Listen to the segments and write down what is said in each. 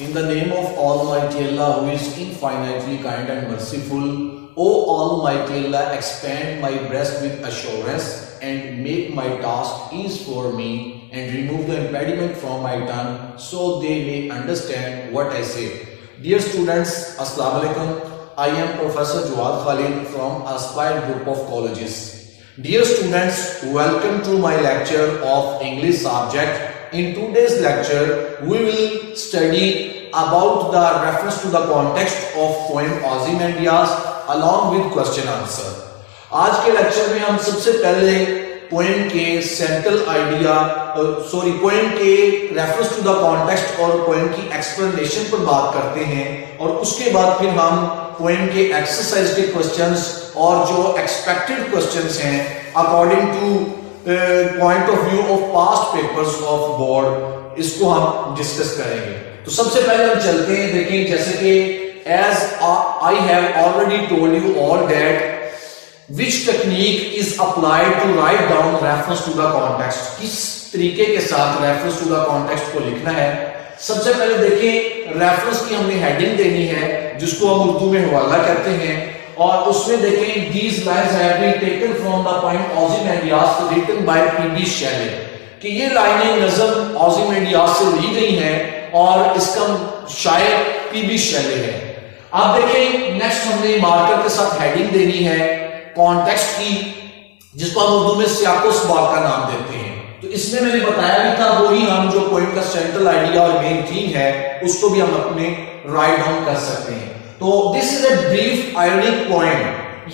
In the name of Almighty Allah, who is infinitely kind and merciful, O Almighty Allah, expand my breast with assurance and make my task easy for me and remove the impediment from my tongue so they may understand what I say. Dear students, Assalamu alaikum. I am Professor Jawad Khalid from Aspire Group of Colleges. Dear students, welcome to my lecture of English subject. In today's lecture, we will study about the reference to the context of poem Ozymandias along with question answer. आज के lecture में हम सबसे पहले poem के central idea poem के reference to the context और poem की एक्सप्लेनेशन पर बात करते हैं और उसके बाद फिर हम पोएम के एक्सरसाइज के क्वेश्चंस और जो एक्सपेक्टेड क्वेश्चंस हैं according two point of view of past papers of board इसको हम डिस्कस करेंगे। तो सबसे पहले हम चलते हैं, देखें जैसे कि as I have already told you all that which technique is applied to write down reference to the context, किस तरीके के साथ reference to the context को लिखना है। सबसे पहले देखें रेफरेंस की हमने हेडिंग देनी है जिसको हम उर्दू में हवाला कहते हैं और उसमें देखें these lines have been taken from the poem Ozymandias written by P.B. Shelley, कि ये लाइनें नज़म Ozymandias से ली गई हैं और इसका शायर P.B. Shelley है। अब देखें नेक्स्ट हमने मार्कर के साथ हेडिंग देनी है कॉन्टेक्स्ट की जिसको हम उर्दू में सियाको सबाक का नाम देते हैं। तो इसमें मैंने बताया भी था वही हम जो पोएम का सेंट्रल आइडिया और मेन थीम है उसको भी हम अपने राइट डाउन कर सकते हैं। तो this is a brief ironic poem,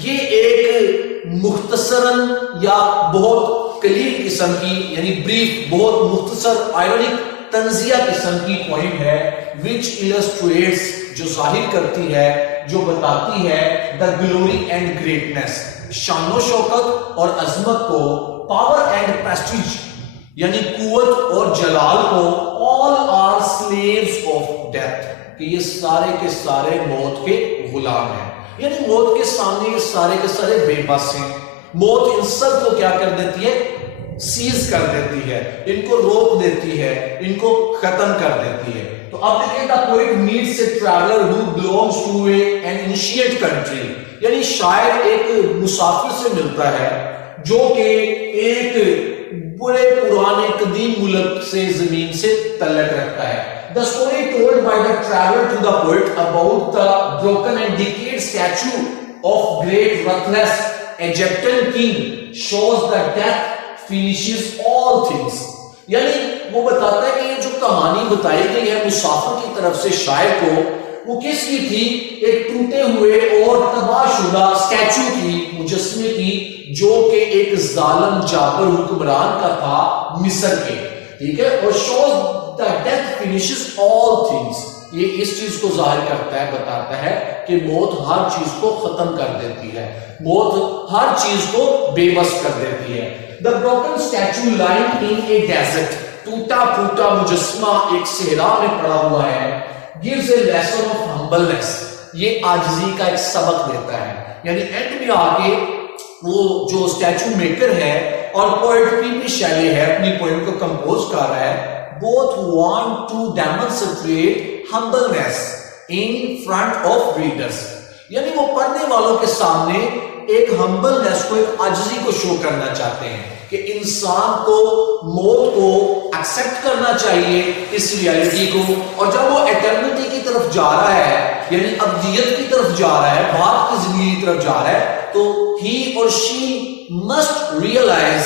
ये एक मुख्तसरन या बहुत कलील किस्म की यानी ब्रीफ बहुत मुख्तसर आयरनिक तंजिया किस्म की पोएम है विच इलस्ट्रेट्स जो जाहिर करती है जो बताती है द ग्लोरी एंड ग्रेटनेस शानो शौकत और अजमत को, पावर एंड प्रेस्टीज यानी कुवत और जलाल को, all are slaves of death कि ये सारे के सारे मौत के गुलाम हैं, यानी मौत के सामने ये सारे के सारे बेबस हैं। मौत इन सब को क्या कर देती है, सीज कर देती है, इनको रोक देती है, इनको खत्म कर देती है। तो अब देखिए the poet meets a traveller who belongs to an ancient country, यानी शायर एक मुसाफिर से मिलता है जो कि एक बड़े पुराने कदीम मुल्क से जमीन से तल्लक रखता है। The story told by the traveller to the poet about the broken and decayed statue of great ruthless Egyptian king shows the death finishes all things, यानी वो बताता है कि ये जो कहानी बताई गई है मुसाफिर की तरफ से शायर को, वो किसकी थी, एक टूटे हुए और तबाहशुदा स्टैचू की, मुजस्मे की, जो कि एक जालिम जाबर हुक्मरान का था मिस्र के, ठीक है। और shows the death finishes all things, ये इस चीज को जाहिर करता है, बताता है कि मौत हर चीज को खत्म कर देती है, मौत हर चीज को बेबस कर देती है। The broken statue lying in a desert, टूटा फूटा मुजस्मा एक सहरा में पड़ा हुआ है, gives a lesson of humbleness, ये आजिज़ी का एक सबक देता है। यानी एंड में आके वो जो स्टैचू मेकर है और पोएट पी.बी. शैली है अपनी पोएम को कंपोज कर रहा है, both want to demonstrate humbleness in front of readers, यानी वो पढ़ने वालों के सामने एक हम्बलनेस को, एक आजिज़ी को शो करना चाहते हैं कि इंसान को मौत को एक्सेप्ट करना चाहिए इस रियलिटी को, और जब वो एटर्निटी की तरफ जा रहा है यानी अब्दियत की तरफ जा रहा है, बाद की जिंदगी की तरफ जा रहा है, तो ही और she must realise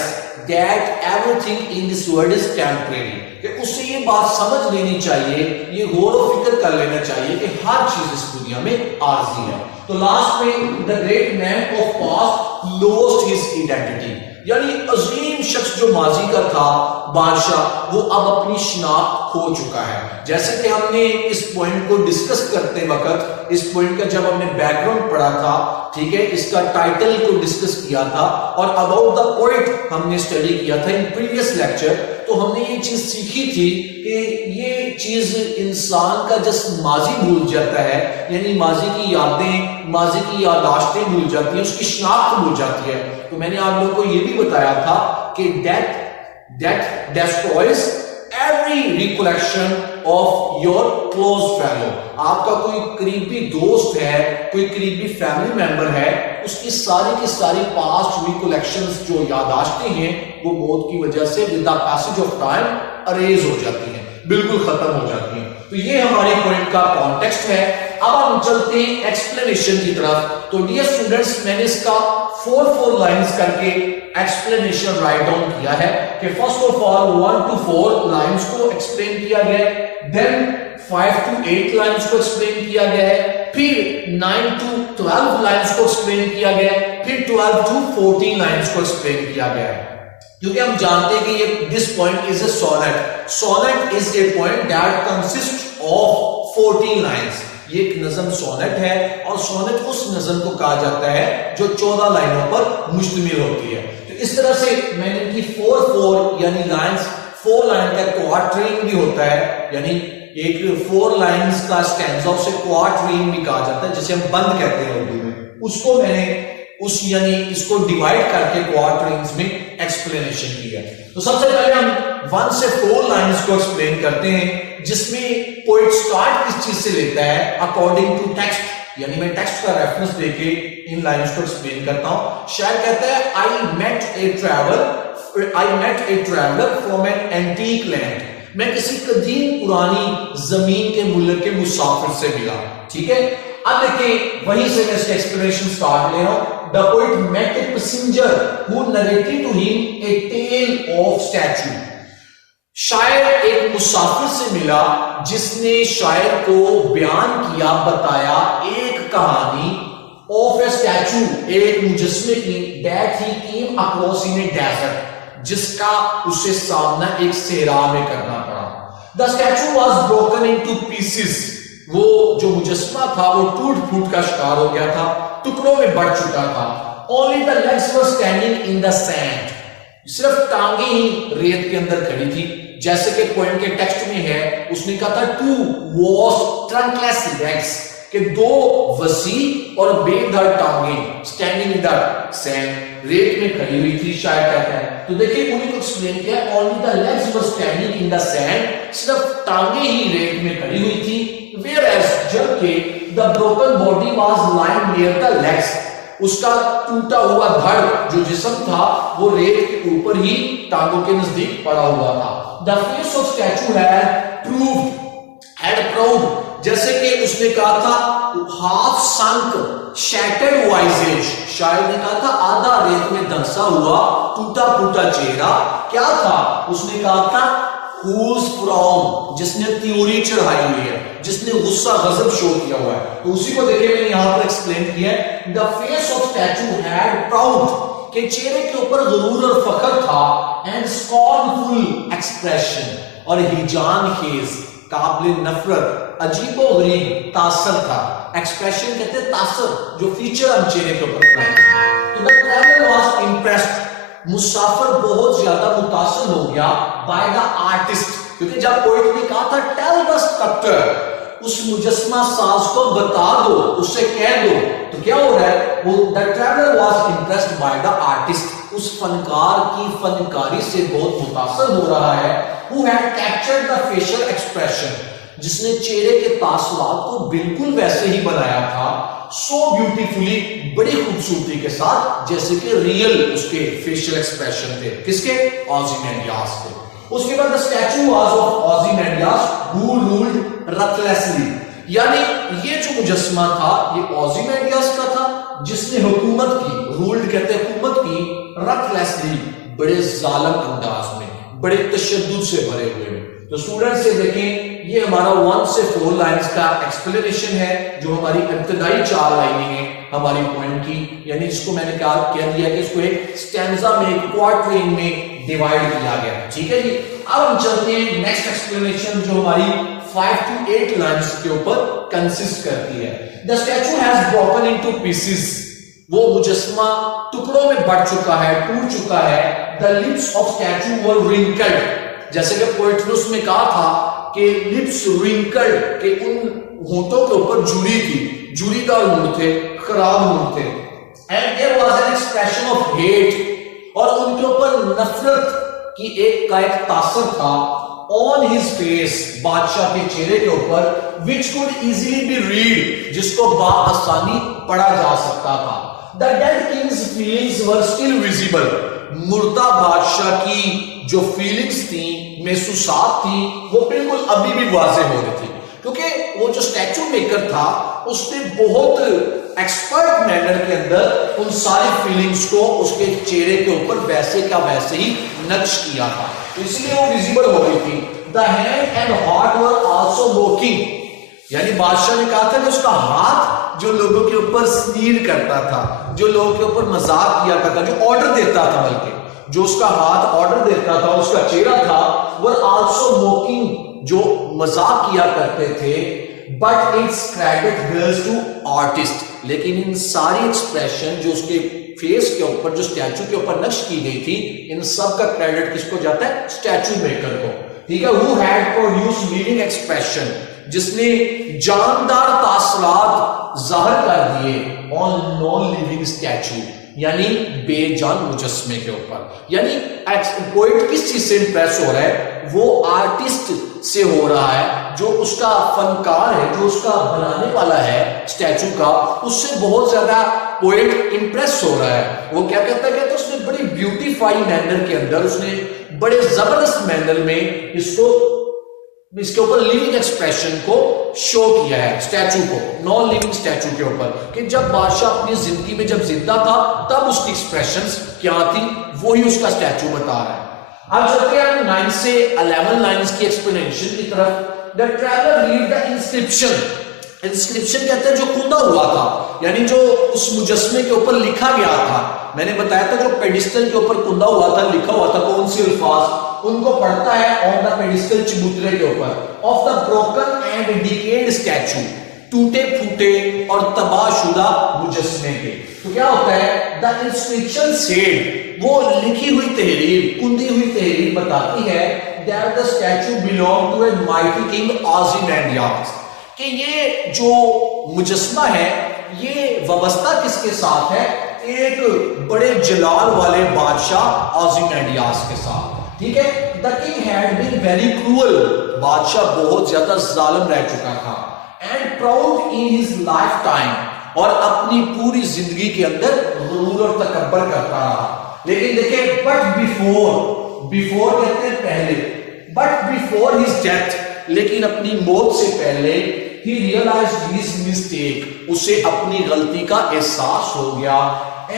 that everything in this world is temporary, कि उससे ये बात समझ लेनी चाहिए, ये गौर व फिक्र कर लेना चाहिए कि हर चीज इस दुनिया में आर्जी है। तो लास्ट में the great man of past lost his identity, यानी अजीम शख्स जो माजी का था बादशाह, वो अब अपनी शिनाख्त खो चुका है। जैसे कि हमने इस पॉइंट को डिस्कस करते वक्त, इस पॉइंट का जब हमने बैकग्राउंड पढ़ा था, ठीक है, इसका टाइटल को डिस्कस किया था और अबाउट द पोएट हमने स्टडी किया था इन प्रीवियस लेक्चर, तो हमने ये चीज सीखी थी कि ये चीज इंसान का जस्ट माजी भूल जाता है, यानी माजी की यादें, माजी की यादाश्तें भूल जाती है, उसकी शिनाख्त भूल जाती है। तो मैंने आप लोगों को ये भी बताया था कि death destroys every every recollection of your close fellow. आपका कोई करीबी दोस्त है, कोई करीबी फैमिली मेंबर है, उसकी सारी की सारी पास्ट रिकलेक्शंस जो यादाश्तें हैं वो मौत की वजह से with the passage of time arrays हो जाती हैं, बिल्कुल खत्म हो जाती हैं। तो ये हमारे पॉइंट का कॉन्टेक्स्ट है। अब हम चलते हैं एक्सप्लेनेशन की तरफ। तो डियर स्टूडेंट्स, मैंने इसका 4 लाइंस करके एक्सप्लेनेशन राइट डाउन किया है कि first of all 1 to 4 lines को एक्सप्लेन किया गया है, देन 5 to 8 लाइंस को एक्सप्लेन किया गया है, फिर 9 to 12 लाइंस को एक्सप्लेन किया गया है, फिर 12 to 14 लाइंस को एक्सप्लेन किया गया है। क्योंकि हम जानते हैं कि ये this point is a sonnet. Sonnet is a point that consist of 14 lines. ये एक नज़म सोनेट है और सोनेट उस नज़म को कहा जाता है जो 14 लाइनों पर मुश्तमिल होती है। तो इस तरह से मैंने इनकी 4 यानी लाइंस, 4 लाइन का क्वार्टरिंग भी होता है, यानी एक 4 लाइंस का स्टैंजा उसे क्वार्टरिंग भी कहा जाता है, जिसे हम बंद कहते हैं उर्दू में। उसको मैंने यानी इसको डिवाइड करके क्वार्टरिंग्स में एक्सप्लेनेशन किया। तो सबसे पहले हम 1 से 4 लाइंस को एक्सप्लेन करते हैं, जिसमें पोएट स्टार्ट किस चीज से लेता है, अकॉर्डिंग टू टेक्स्ट, यानी मैं टेक्स्ट का रेफरेंस देके इन लाइंस को एक्सप्लेन करता हूं। शायर कहता है I met a traveller from an antique land. मैं किसी कदीम पुरानी जमीन के मुल्क के मुसाफिर से मिला। ठीक है, अब देखिए वहीं से मैं इसका एक्सप्लेनेशन स्टार्ट ले रहा हूं। The poet met a passenger who narrated to him a tale of statue. शायर एक मुसाफिर से मिला जिसने शायर को बयान किया, बताया एक कहानी ऑफ ए स्टैचू, एक मुजस्मे की, that he came across in a desert, जिसका उसे सामना एक सहरा में करना पड़ा। The statue was broken into pieces. वो जो मुजस्मा था वो टूट फूट का शिकार हो गया था, टुकड़ों में बढ़ चुका था। Only the legs were standing in the sand. सिर्फ टांगे ही रेत के अंदर खड़ी थी। जैसे कि पॉइंट के टेक्स्ट में है, उसने कहा था टू वॉस्ट ट्रंकलेस लेग्स, के 2 वसी और बेधड़ टांगे स्टैंडिंग इन द सैंड, रेत में खड़ी हुई थी, शायद कहता है। तो देखिए उन्हीं को एक्सप्लेन किया, only the legs were standing in the sand, सिर्फ टांगे ही रेत में खड़ी हुई थी। Whereas जबकि the broken body was lying near the legs, उसका टूटा हुआ धड़ जो जिस्म था वो रेत के ऊपर ही टांगों के नजदीक पड़ा हुआ था। The face of statue had proud, जैसे कि उसने कहा था half sunk shattered visage, शायद ने कहा था आधा रेत में धंसा हुआ टूटा फूटा चेहरा। क्या था? उसने कहा था whose frown, जिसने त्योरी चढ़ाई हुई है, जिसने गुस्सा गजब शो किया हुआ है। तो उसी को देखिए मैंने यहां पर एक्सप्लेन किया है। The face of statue had proud, के चेहरे के ऊपर गुरूर और फख्र था, and scornful expression, और हिजान खेज, काबिल नफरत, अजीबो गरीब तासर था। एक्सप्रेशन कहते हैं तासर, जो फीचर हम चेहरे के ऊपर बनाते हैं। तो the traveler was impressed, मुसाफिर बहुत ज्यादा मुतासिर हो गया बाय द आर्टिस्ट, क्योंकि जब पोएट ने कहा था टेल द स्कल्पटर, उस मुजस्मा साज को बता दो, उससे कह दो, तो क्या हो रहा है, वो the traveller was impressed by the artist, उस फनकार की फनकारी से बहुत मुतासिर हो रहा है। Who had captured the facial expression, जिसने चेहरे के तासुरात को बिल्कुल वैसे ही बनाया था, सो ब्यूटीफुली, बड़ी खूबसूरती के साथ, जैसे कि रियल उसके फेशियल एक्सप्रेशन थे। किसके? ओज़िमेंडियास के। उसके बाद the statue was of Ozymandias who ruled ruthlessly, यानी ये जो मुजस्मा था ये ओज़िमेंडियास का था जिसने हुकूमत की, रूल्ड कहते हैं हुकूमत की, रथलेसली, बड़े जालिम अंदाज में, बड़े तशद्दुद से भरे हुए में। तो स्टूडेंट्स से देखें, ये हमारा 1 से 4 लाइंस का एक्सप्लेनेशन है, जो हमारी इब्तदाई 4 लाइनें हैं हमारी पॉइंट की, यानी जिसको मैंने क्या कह दिया कि इसको एक स्टैंजा में, एक क्वार्टरिंग में डिवाइड किया गया। ठीक है जी। अब हम चलते हैं नेक्स्ट एक्सप्लेनेशन, जो हमारी 5 to 8 लाइंस के ऊपर कंसिस्ट करती है। The statue has broken into pieces, वो मुजस्मा टुकड़ों में बढ़ चुका है, टूट चुका है। The lips of statute were wrinkled, जैसे कि पोएट ने उसमें कहा था कि लिप्स रिंकल्ड, के उन होंठों के ऊपर जुड़ी थी, जुड़ीदार मुंह थे, खराब मुंह थे। And there was an expression of hate, और उनके ऊपर नफरत की एक तासर था। ऑन हिज फेस, बादशाह के चेहरे के ऊपर, which could easily B read, जिसको बाआसानी पढ़ा जा सकता था। The dead Kings feelings were still visible, मुर्दा बादशाह की जो फीलिंग्स थी, महसूसात थी, वो बिल्कुल अभी भी वाज़ेह हो रही थी, क्योंकि वो जो स्टैचू मेकर था उसने बहुत एक्सपर्ट मैनर के अंदर उन सारी फीलिंग्स को उसके चेहरे के ऊपर वैसे का वैसे ही नक्श किया था, तो इसलिए वो विजिबल हो रही थी। The hand and heart were also mocking, यानी बादशाह ने कहा था कि उसका हाथ जो लोगों के ऊपर स्नीर करता था, जो लोगों के ऊपर मजाक किया करता, जो ऑर्डर देता था, बल्कि जो उसका हाथ ऑर्डर देता था, उसका चेहरा था, वर आल्सो मोकिंग, जो मजाक किया करते थे। But it's credit goes to artist, लेकिन इन सारी एक्सप्रेशन जो उसके फेस के ऊपर, जो स्टैचू के ऊपर नक्श की गई थी, इन सब का क्रेडिट किसको जाता है? स्टैचू मेकर को, ठीक है। Who had produced living expression, जिसने जानदार तासरात जाहिर कर दिए ऑन नॉन लिविंग स्टैचू, यानी बेजान मुजस्मे के ऊपर। यानी पोएट किस चीज से इंप्रेस हो रहा है? वो आर्टिस्ट से हो रहा है, जो उसका फनकार है, जो उसका बनाने वाला है स्टैचू का, उससे बहुत ज्यादा पोएट इंप्रेस हो रहा है। वो क्या कहता है? तो उसने बड़ी ब्यूटीफाई मैनर के अंदर, उसने बड़े जबरदस्त मैनर में इसके ऊपर लिविंग एक्सप्रेशन को शो किया है, स्टैचू को, नॉन लिविंग स्टैचू के ऊपर, कि जब बादशाह अपनी जिंदगी में जब जिंदा था तब उसकी एक्सप्रेशंस क्या थी, वही उसका स्टैचू बता रहा है। अब चलते हैं 9 से 11 लाइंस की एक्सप्लेनेशन की तरफ। The traveller read the inscription, inscription कहते हैं जो खुदा हुआ था, यानी जो उस मुजस्मे के ऊपर लिखा गया था। मैंने बताया था जो पेडिस्टल के ऊपर कुंदा हुआ था, लिखा हुआ था कौन से अल्फाज, उनको पढ़ता है ऑन द पेडिस्टल, चबूतरे के ऊपर, of the broken and decayed statue, टूटे फूटे और तबाहशुदा मुजस्मे के। तो क्या होता है? द इंस्क्रिप्शन सेड, वो लिखी हुई तहरीर, कुंदी हुई तहरीर बताती है that the statue belong to a mighty king Ozymandias, कि ये जो मुजस्मा है ये वाबस्ता किसके साथ है? एक बड़े जलाल वाले बादशाह ओज़मानियास के साथ, ठीक है। The king had been very cruel, बादशाह बहुत ज्यादा जालिम रह चुका था, and proud in his lifetime, और अपनी पूरी जिंदगी के अंदर गुरूर और तकब्बर करता रहा। लेकिन देखिए, बट बिफोर कहते हैं पहले, बट बिफोर हिज डेथ, लेकिन अपनी मौत से पहले he realized his mistake, उसे अपनी गलती का एहसास हो गया,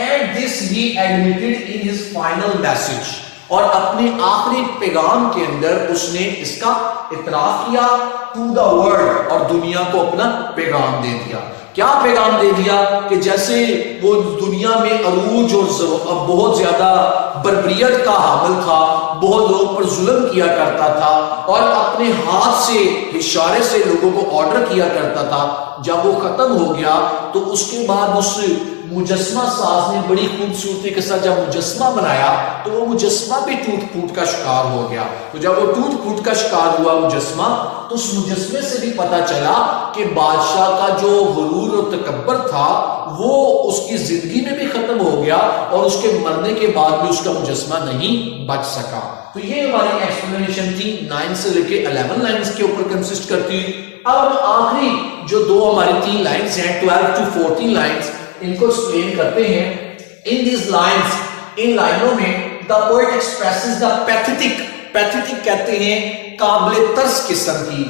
and this he admitted in his final message, और अपने आखिरी पैगाम के अंदर उसने इसका इतराफ किया टू द वर्ल्ड, और दुनिया को अपना पैगाम दे दिया। क्या पैगाम दे दिया? कि जैसे वो दुनिया में अरूज और बहुत ज्यादा बर्बरियत का हामिल था, बहुत लोगों पर जुल्म किया करता था, और अपने हाथ से इशारे से लोगों को ऑर्डर किया करता था, जब वो खत्म हो गया तो उसके बाद उस मुजस्मा साज ने बड़ी खूबसूरती के साथ जब मुजस्मा बनाया तो वो मुजस्मा भी टूट फूट का शिकार हो गया। तो जब वो टूट फूट का शिकार हुआ मुजस्मा, तो उस मुजस्मे से भी पता चला कि बादशाह का जो गुरूर और तकब्बर था वो उसकी जिंदगी में भी खत्म हो गया, और उसके मरने के बाद भी उसका मुजस्मा नहीं बच सका। तो ये हमारी एक्सप्लेनेशन थी 9 से लेके 11 लाइंस के ऊपर कंसिस्ट करती। अब हम आखिरी जो दो हमारी 3 लाइंस हैं, 12 to 14 लाइंस, इनको एक्सप्लेन करते हैं। इन दिस लाइंस, इन लाइनों में the poet expresses the pathetic, pathetic कहते हैं काबिले तर्स किस्म की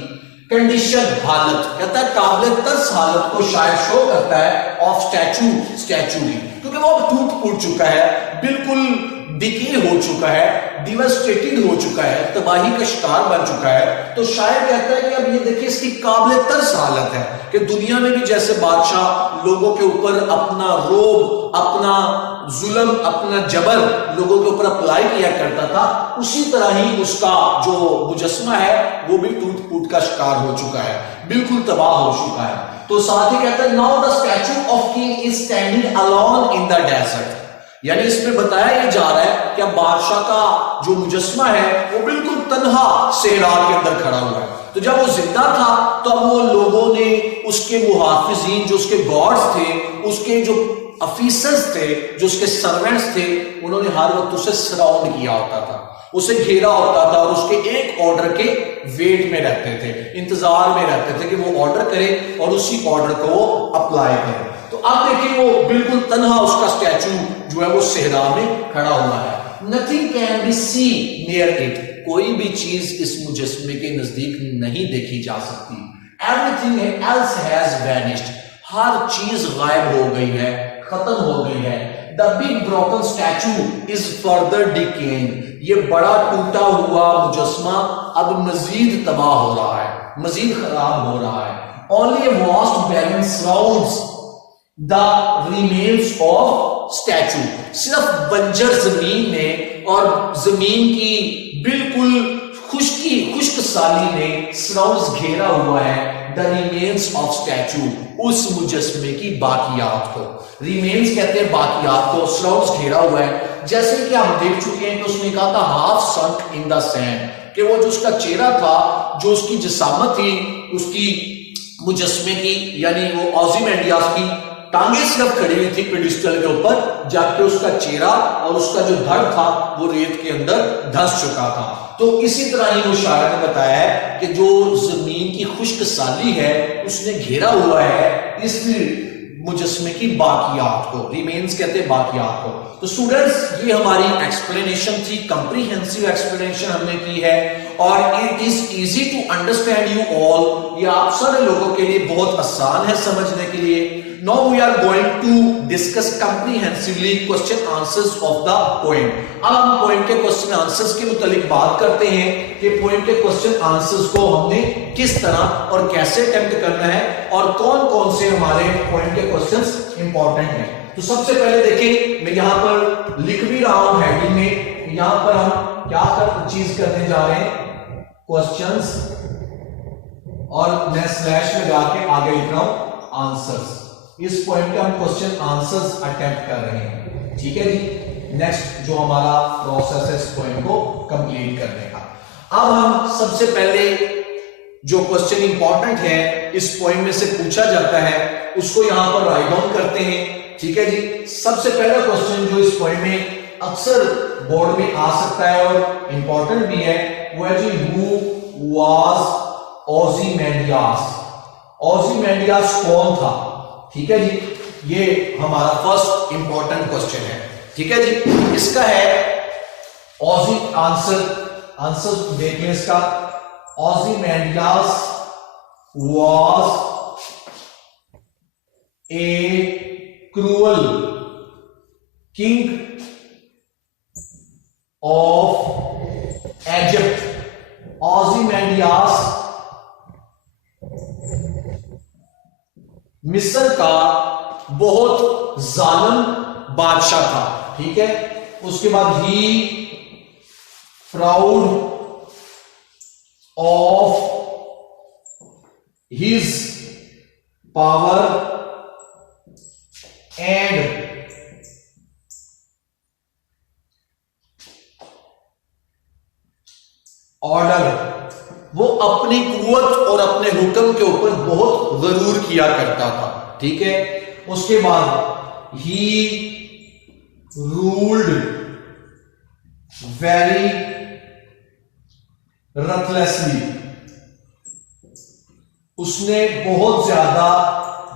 कंडीशन, हालत, कहता है काबिले तर्स हालत को शायद शो करता है ऑफ स्टैचू की, क्योंकि वो अब टूट फूट चुका है, बिल्कुल डिके हो चुका है, डिवास्टेटेड हो चुका है, तबाही का शिकार बन चुका है। तो शायद कहता है कि अब ये देखिए इसकी काबिले तर्स हालत है कि दुनिया में भी जैसे बादशाह लोगों के ऊपर अपना रोब, अपना जुल्म, अपना जबर लोगों के ऊपर अप्लाई किया करता था, उसी तरह ही उसका जो मुजस्मा है वो भी टूट फूट का शिकार हो चुका है, बिल्कुल तबाह हो चुका है। तो साथ ही कहता है now the statue of king is standing alone in the desert, यानी इसमें बताया ये जा रहा है कि बादशाह का जो मुजस्मा है वो बिल्कुल तन्हा सेहरा के अंदर खड़ा हुआ है। तो जब वो जिंदा था तो अब वो लोगों ने उसके मुहाफिजीन, जो उसके गॉड्स थे, उसके जो ऑफिसर्स थे, जो उसके सर्वेंट्स थे, उन्होंने हर वक्त उसे सराउंड किया होता था। उसे घेरा होता था और उसके एक ऑर्डर के वेट में रहते थे, इंतजार में रहते थे कि वो ऑर्डर करे और उसी ऑर्डर को वो अप्लाई करे। तो अब देखिए वो बिल्कुल तन्हा उसका स्टैचू जो है वो सहरा में खड़ा हुआ है। Nothing can be see near it, कोई भी चीज इस मुजस्मे के नजदीक नहीं देखी जा सकती। एवरीथिंग एल्स हैज वैनिश्ड, हर चीज गायब हो गई है, खत्म हो गई है। The big broken statue is further decaying, ये बड़ा टूटा हुआ मुजस्मा अब मजीद तबाह हो रहा है, मजीद खराब हो रहा है। Only a vast barren surrounds the remains of statue, सिर्फ बंजर जमीन ने और जमीन की बिल्कुल खुश्क साली ने सराउंड्स घेरा हुआ है द रिमेन्स ऑफ स्टैचू, उस मुजस्मे की बाकियात को। रिमेन्स कहते हैं बाकियात को, सराउंड्स घेरा हुआ है। जैसे कि आप देख चुके हैं कि उसने कहा था half sunk in the sand, कि वो जो उसका चेहरा था, जो उसकी जिसामत थी उसकी मुजस्मे की, यानी वो ओzymandias की टांगे सिर्फ खड़ी हुई थी पेडिस्टल के ऊपर, जबकि उसका चेहरा और उसका जो धड़ था वो रेत के अंदर धंस चुका था। तो इसी तरह ही वो शायर ने बताया है कि जो जमीन की खुश्क साली है उसने घेरा हुआ है इस मुजस्मे की बाकियात को, रिमेन्स कहते हैं बाकियात को। तो स्टूडेंट्स ये हमारी एक्सप्लेनेशन थी, कंप्रीहेंसिव एक्सप्लेनेशन हमने की है और it is easy to understand you all, ये आप सारे लोगों के लिए बहुत आसान है समझने के लिए। Now we are going to discuss comprehensively question answers of the poem. अब हम poem के question answers के मुतालिक बात करते हैं कि poem के question answers को हमने किस तरह और कैसे attempt करना है और कौन कौन से हमारे poem के questions important हैं। तो सबसे पहले देखें, मैं यहां पर लिख भी रहा हूं हेडिंग में, यहां पर हम क्या चीज करने जा रहे हैं, क्वेश्चंस, और मैं स्लैश लगा के आगे लिख रहा हूं आंसर्स। इस पॉइंट पे हम क्वेश्चन आंसर्स अटेम्प्ट कर रहे हैं, ठीक है जी। नेक्स्ट जो हमारा प्रोसेस है इस पॉइंट को कंप्लीट करने का। अब हम सबसे पहले जो क्वेश्चन इंपॉर्टेंट है इस पॉइंट में से पूछा जाता है उसको यहां पर राइट डाउन करते हैं, ठीक है जी। सबसे पहला क्वेश्चन जो इस पॉइंट में अक्सर बोर्ड में आ सकता है और इंपॉर्टेंट भी है वो है जी, हु वाज ओzymandias, ओzymandias कौन था, ठीक है जी। ये हमारा फर्स्ट इंपॉर्टेंट क्वेश्चन है, ठीक है जी। इसका है आंसर देख लें इसका, ओzymandias was a cruel king of Egypt. ओzymandias मिस्र का बहुत जालिम बादशाह था, ठीक है। उसके बाद ही proud of his power and order, वो अपनी कुव्वत और अपने हुक्म के ऊपर बहुत गरूर किया करता था, ठीक है। उसके बाद ही रूल्ड वेरी रथलेसली, उसने बहुत ज्यादा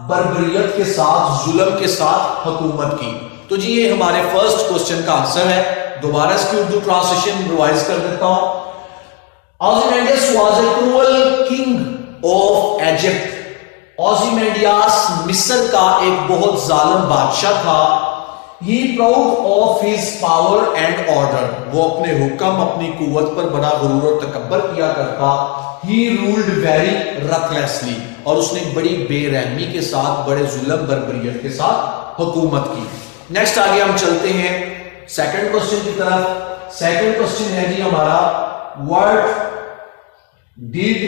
बर्बरियत के साथ, जुल्म के साथ हुकूमत की। तो जी ये हमारे फर्स्ट क्वेश्चन का आंसर है। दोबारा इसकी उर्दू ट्रांसलेशन रिवाइज कर देता हूं। Ozymandias was a cruel king of Egypt. Ozymandias मिस्र का एक बहुत जालिम बादशाह था। He proud of his power and order. वो अपने हुक्म, अपनी कुव्वत पर बड़ा गुरूर और तकब्बर किया करता। He ruled very ruthlessly. और उसने बड़ी बेरहमी के साथ, बड़े जुल्म बर्बरियत के साथ हुकूमत की। नेक्स्ट आगे हम चलते हैं सेकंड क्वेश्चन की तरफ। सेकंड क्वेश्चन है जी हमारा, what did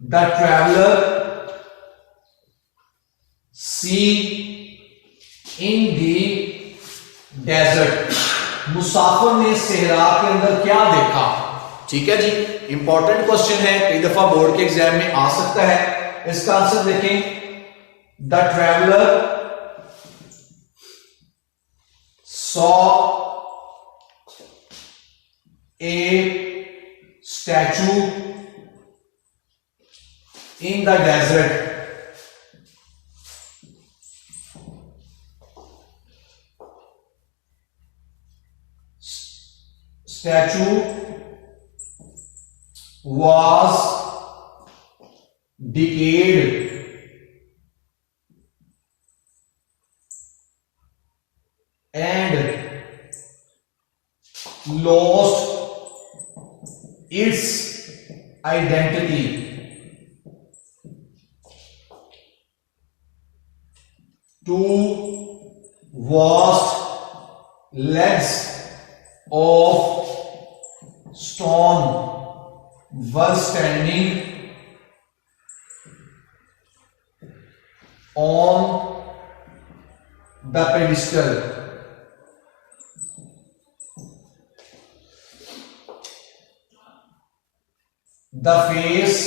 the traveler see in the desert? मुसाफिर ने सहरा के अंदर क्या देखा, ठीक है जी। इंपॉर्टेंट क्वेश्चन है, कई दफा बोर्ड के एग्जाम में आ सकता है। इसका आंसर देखें, the traveller saw a statue in the desert. Statue was decayed and lost its identity. Two vast legs of stone were standing on the pedestal. The face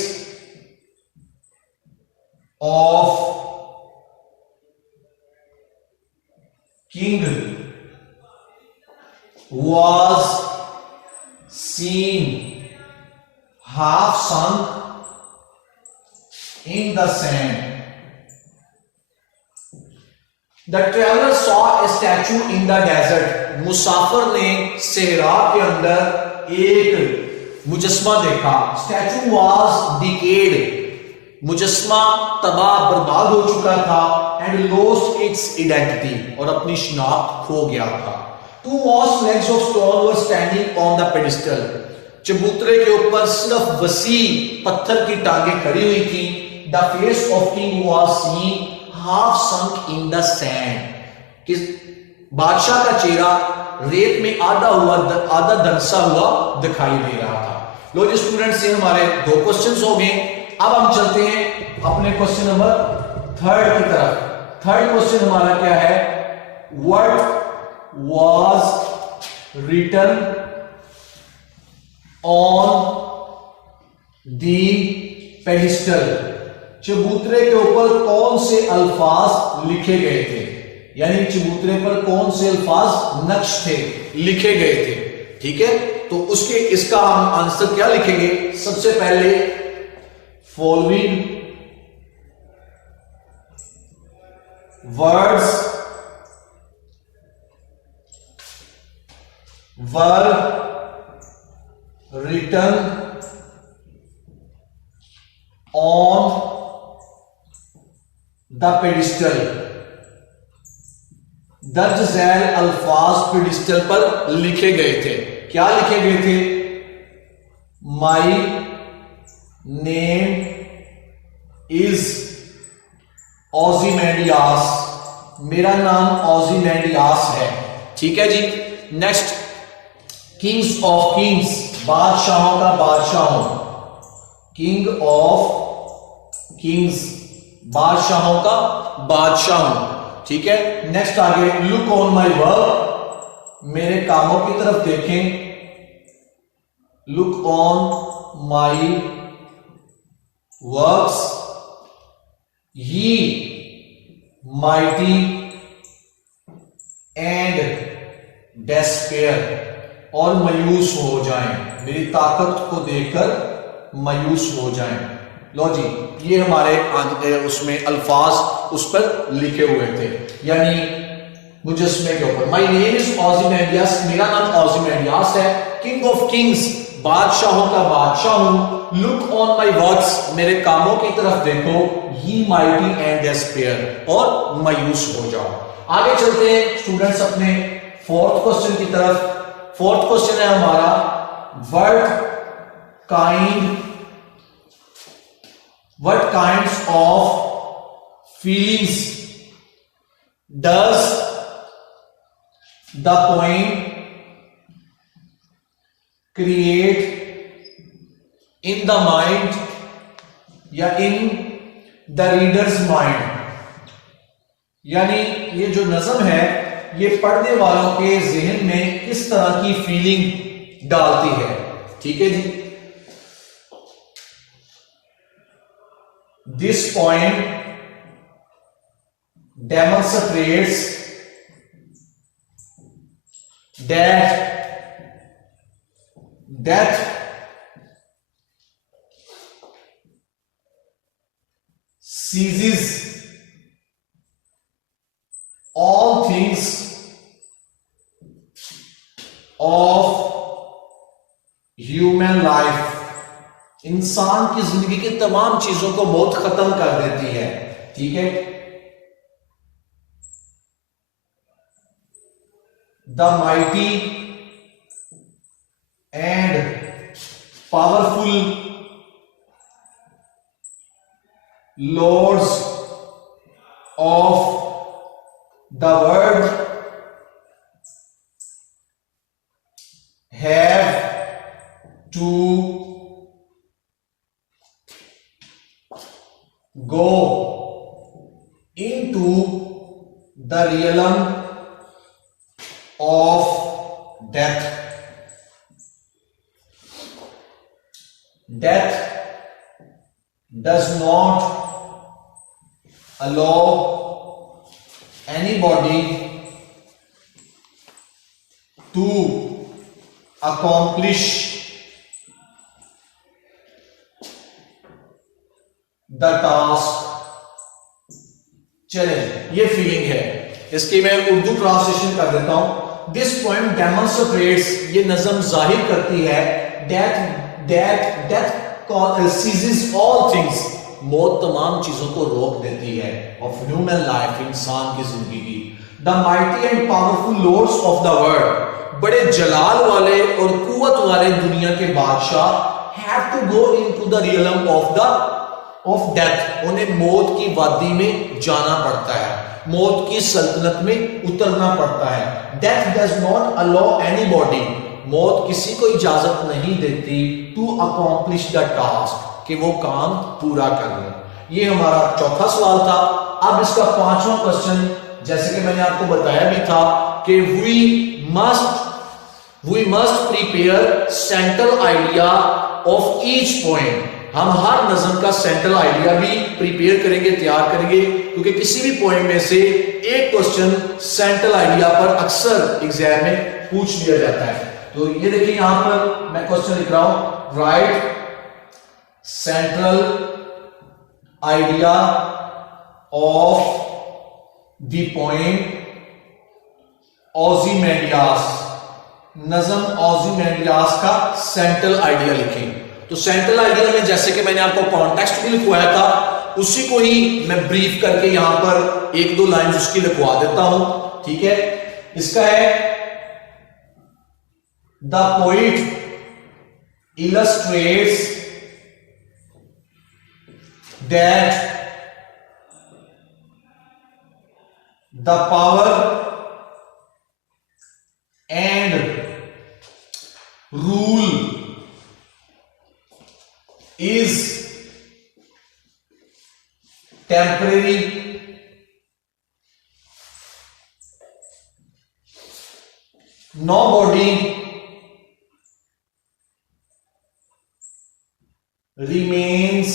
of king was seen half sunk in the sand. The traveler saw a statue in the desert. मुसाफिर ने सेहरा के अंदर एक मुजस्मा देखा. Statue was decade. मुजस्मा तबाह बर्बाद हो चुका था. And lost its identity. और अपनी शिनाख्त खो गया था. Two vast legs of stone were standing on the pedestal. चबूतरे के ऊपर सिर्फ वसी पत्थर की टांगें खड़ी हुई थी. The face of king was seen half sunk in the sand. कि बादशाह का चेहरा रेत में आधा धंसा हुआ दिखाई दे रहा था. लो जी स्टूडेंट से हमारे दो क्वेश्चंस हो गए. अब हम चलते हैं अपने क्वेश्चन नंबर 3 की तरफ. थर्ड क्वेश्चन हमारा क्या है? What was written on the pedestal. चबूतरे के ऊपर कौन से अल्फाज लिखे गए थे? यानी चबूतरे पर कौन से अल्फाज नक्श थे, लिखे गए थे. ठीक है, तो उसके इसका हम आंसर क्या लिखेंगे? सबसे पहले following words were written on the pedestal. दर्ज झैल अल्फाज पेडिस्टल पर लिखे गए थे. क्या लिखे गए थे? My name is Ozymandias. मेरा नाम ओज़िमैंडियास है. ठीक है जी. Next, kings of kings. बादशाहों का बादशाह हूं. King of kings. बादशाहों का बादशाह हूं. ठीक है. नेक्स्ट आगे, लुक ऑन माई वर्क. मेरे कामों की तरफ देखें. Look on my works. He mighty and despair. और मायूस हो जाएं. मेरी ताकत को देखकर मायूस हो जाएं. लो जी, ये हमारे उसमें अल्फाज उस पर लिखे हुए थे, यानी मुजस्मे के ऊपर. My name is Ozymandias. मेरा नाम ओज़िमैंडियास है. King of kings. बादशाहों का बादशाह हूं. Look on my works. मेरे कामों की तरफ देखो. He mighty and despair. और मायूस हो जाओ. आगे चलते हैं स्टूडेंट्स अपने फोर्थ क्वेश्चन की तरफ. फोर्थ क्वेश्चन है हमारा, what kinds of feelings does the poem create in the mind या in the reader's mind. यानी ये जो नज्म है ये पढ़ने वालों के जहन में किस तरह की फीलिंग डालती है. ठीक है जी. This poem demonstrates that death seizes all things of human life, इंसान की जिंदगी की तमाम चीजों को मौत खत्म कर देती है। ठीक है, the mighty and powerful lords of the world have to go into the realm of death. Death does not allow anybody to accomplish the task. चलें, ये फीलिंग है, इसकी मैं उर्दू ट्रांसलेशन कर देता हूं। दिस पोएम डेमोन्स्ट्रेट्स, ये नज़म जाहिर करती है, डेथ सीजेस ऑल थिंग्स, मौत तमाम चीजों को रोक देती है, ऑफ ह्यूमन लाइफ, इंसान की जिंदगी की। The mighty and powerful lords of the world, बड़े जलाल वाले और कुवत वाले दुनिया के बादशाह have to go into the realm of death, उन्हें मौत की वादी में जाना पड़ता है, मौत की सल्तनत में उतरना पड़ता है। Death does not allow anybody, मौत किसी को इजाजत नहीं देती टू अकॉम्प्लिश द टास्क, कि वो काम पूरा कर ले। ये हमारा चौथा सवाल था। अब इसका पांचवा क्वेश्चन, जैसे कि मैंने आपको बताया भी था कि we must prepare central idea of each point, हम हर नज़म का सेंट्रल आइडिया भी प्रिपेयर करेंगे, तैयार करेंगे, क्योंकि किसी भी पॉइंट में से एक क्वेश्चन सेंट्रल आइडिया पर अक्सर एग्जाम में पूछ लिया जाता है। तो ये देखिए, यहां पर मैं क्वेश्चन लिख रहा हूं, write central idea of the point Ozymandias, नज़म ओज़िमेंडियास का सेंट्रल आइडिया लिखें। तो सेंट्रल आइडिया में जैसे कि मैंने आपको कॉन्टेक्स्ट भी लिखवाया था, उसी को ही मैं ब्रीफ करके यहां पर एक दो लाइन उसकी लिखवा देता हूं। ठीक है, इसका है, the poet illustrates that the power and rule is temporary, nobody remains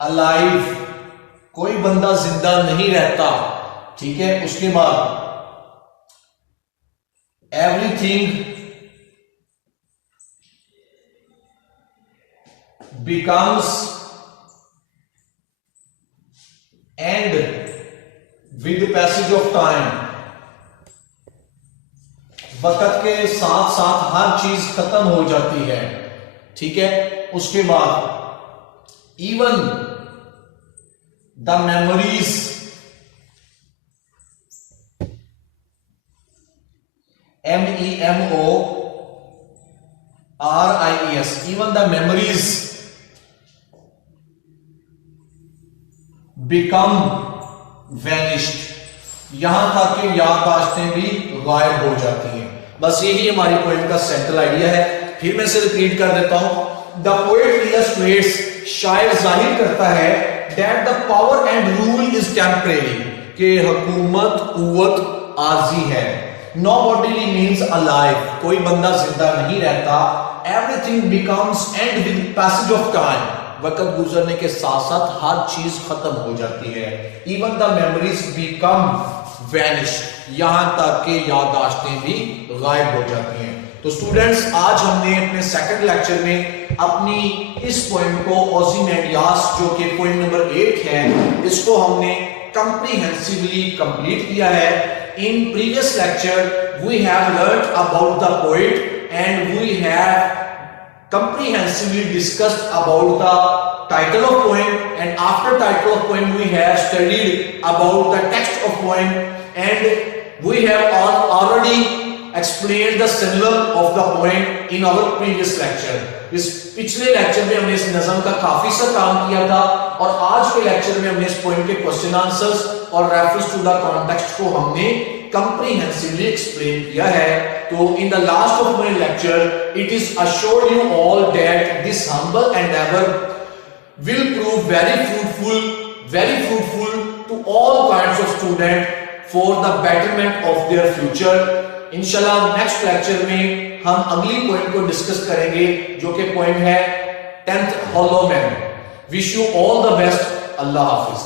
alive, कोई बंदा जिंदा नहीं रहता। ठीक है, उसके बाद everything becomes end with the passage of time, वक्त के साथ साथ हर चीज खत्म हो जाती है। ठीक है, उसके बाद even the memories MEMORIES, even the memories become vanished, यहां तक कि याददाश्तें भी गायब हो जाती हैं। बस यही हमारी पोएम का सेंट्रल आइडिया है। फिर मैं इसे रिपीट कर देता हूं। द पोएट इलस्ट्रेट्स, शायर जाहिर करता है, that the power and rule is temporary, कि हुकूमत कुव्वत आर्जी है। Nobody remains alive, कोई बंदा जिंदा नहीं रहता। Everything becomes end with passage of time, वक्त गुजरने के साथ साथ हर चीज खत्म हो जाती है। Even the memories become vanished, यहां तक कि याददाश्तें भी गायब हो जाती हैं। तो स्टूडेंट्स, आज हमने अपने सेकंड लेक्चर में अपनी इस पॉइंट को ओज़िमेंडियास, जो कि पॉइंट नंबर 8 है, इसको हमने कंप्रीहेंसिवली कंप्लीट किया है। In previous lecture we have learned about the poet and we have comprehensively discussed about the title of poem, and after title of poem we have studied about the text of poem, and we have already explained the syllable of the poem in our previous lecture. इस पिछले lecture में हमने इस नज़म का काफी सा काम किया था और आज के लेक्चर में हमने इस पोएम के क्वेश्चन आंसर्स और रेफरेंस टू द कॉन्टेक्स्ट को हमने comprehensively explain किया है। तो in the last of my lecture it is assured you all that this humble endeavor will prove very fruitful to all kinds of students for the betterment of their future। इंशाल्लाह next lecture में हम अगली point को discuss करेंगे, जो कि point है 10th hollow man. Wish you all the best. Allah Hafiz.